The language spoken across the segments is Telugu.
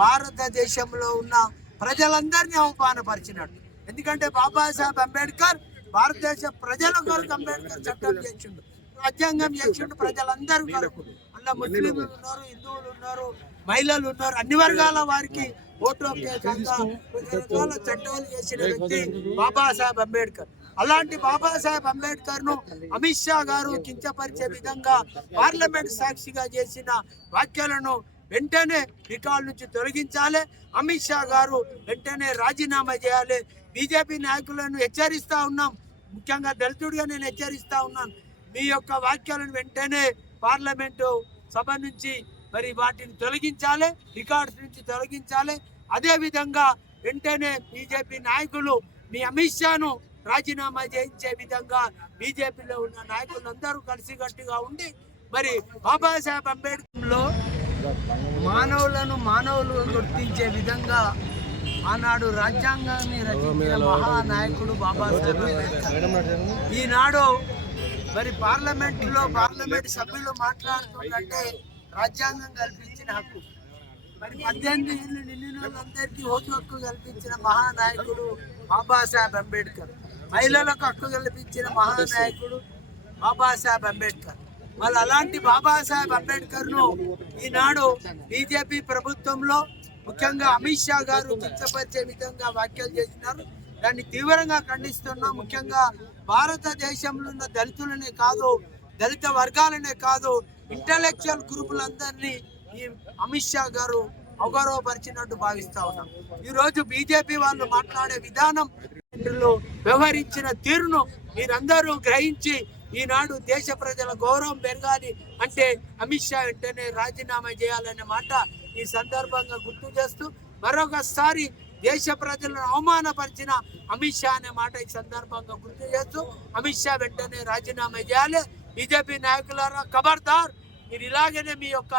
భారతదేశంలో ఉన్న ప్రజలందరినీ అవమానపరిచినట్టు ఎందుకంటే బాబాసాహెబ్ అంబేద్కర్ భారతదేశ ప్రజల కొరకు అంబేద్కర్ చట్టం చేసిండు. రాజ్యాంగం చేసిండు ప్రజలందరూ కొరకు. అందులో ముస్లింలు ఉన్నారు హిందువులు ఉన్నారు మహిళలు ఉన్నారు అన్ని వర్గాల వారికి ఓటు రకాల చట్టాలు చేసిన వ్యక్తి బాబాసాహెబ్ అంబేద్కర్. అలాంటి బాబాసాహెబ్ అంబేద్కర్ను అమిత్ షా గారు కించపరిచే విధంగా పార్లమెంట్ సాక్షిగా చేసిన వ్యాఖ్యలను వెంటనే రికార్డు నుంచి తొలగించాలి. అమిత్ షా గారు వెంటనే రాజీనామా చేయాలి. బీజేపీ నాయకులను హెచ్చరిస్తూ ఉన్నాం. ముఖ్యంగా దళితుడిగా నేను హెచ్చరిస్తూ ఉన్నాను. మీ యొక్క వాక్యాలను వెంటనే పార్లమెంటు సభ నుంచి మరి వాటిని తొలగించాలి. రికార్డ్స్ నుంచి తొలగించాలి. అదేవిధంగా వెంటనే బీజేపీ నాయకులు మీ అమిత్ షాను రాజీనామా చేయించే విధంగా బీజేపీలో ఉన్న నాయకులందరూ కలిసికట్టుగా ఉండి మరి బాబాసాహెబ్ అంబేద్కర్లో మానవులను మానవులుగా గుర్తించే విధంగా ఆనాడు రాజ్యాంగాన్ని రచించిన మహానాయకుడు బాబాసాహెబ్ అంబేద్కర్. ఈనాడు మరి పార్లమెంట్లో పార్లమెంట్ సభ్యులు మాట్లాడుతుందంటే రాజ్యాంగం కల్పించిన హక్కు. మరి పద్దెనిమిది ఏళ్ళు నిండిన వాళ్ళందరికీ ఓటు హక్కు కల్పించిన మహానాయకుడు బాబాసాహెబ్ అంబేద్కర్. మహిళలకు హక్కు కల్పించిన మహానాయకుడు బాబాసాహెబ్ అంబేద్కర్. మరి అలాంటి బాబాసాహెబ్ అంబేద్కర్ను ఈనాడు బీజేపీ ప్రభుత్వంలో ముఖ్యంగా అమిత్ షా గారు కించపరిచే విధంగా వ్యాఖ్యలు చేసినారు. దాన్ని తీవ్రంగా ఖండిస్తున్నాం ముఖ్యంగా భారతదేశంలో ఉన్న దళితులనే కాదు దళిత వర్గాలనే కాదు ఇంటలెక్చువల్ గ్రూపులందరినీ ఈ అమిత్ షా గారు అవగౌరవపరిచినట్టు భావిస్తా ఉన్నాం. ఈరోజు బీజేపీ వాళ్ళు మాట్లాడే విధానం వ్యవహరించిన తీరును మీరందరూ గ్రహించి ఈనాడు దేశ ప్రజల గౌరవం పెరగాలి అంటే అమిత్ షా వెంటనే రాజీనామా చేయాలనే మాట ఈ సందర్భంగా గుర్తు చేస్తూ మరొకసారి దేశ ప్రజలను అవమానపరిచిన అమిత్ షా అనే మాట ఈ సందర్భంగా గుర్తు చేస్తూ అమిత్ షా వెంటనే రాజీనామా చేయాలి. బీజేపీ నాయకులారా ఖబర్దార్ మీరు ఇలాగనే మీ యొక్క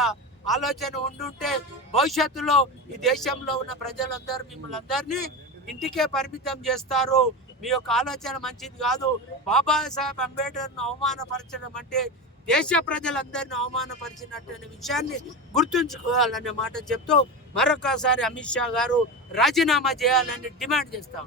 ఆలోచన ఉండుంటే భవిష్యత్తులో ఈ దేశంలో ఉన్న ప్రజలందరూ మిమ్మల్ని అందరినీ ఇంటికే పరిమితం చేస్తారు. మీ యొక్క ఆలోచన మంచిది కాదు. బాబాసాహెబ్ అంబేద్కర్ను అవమానపరచడం అంటే దేశ ప్రజలందరిని అవమానపరిచినట్టు అనే విషయాన్ని గుర్తుంచుకోవాలనే మాట చెప్తూ మరొకసారి అమిత్ షా గారు రాజీనామా చేయాలని డిమాండ్ చేస్తాం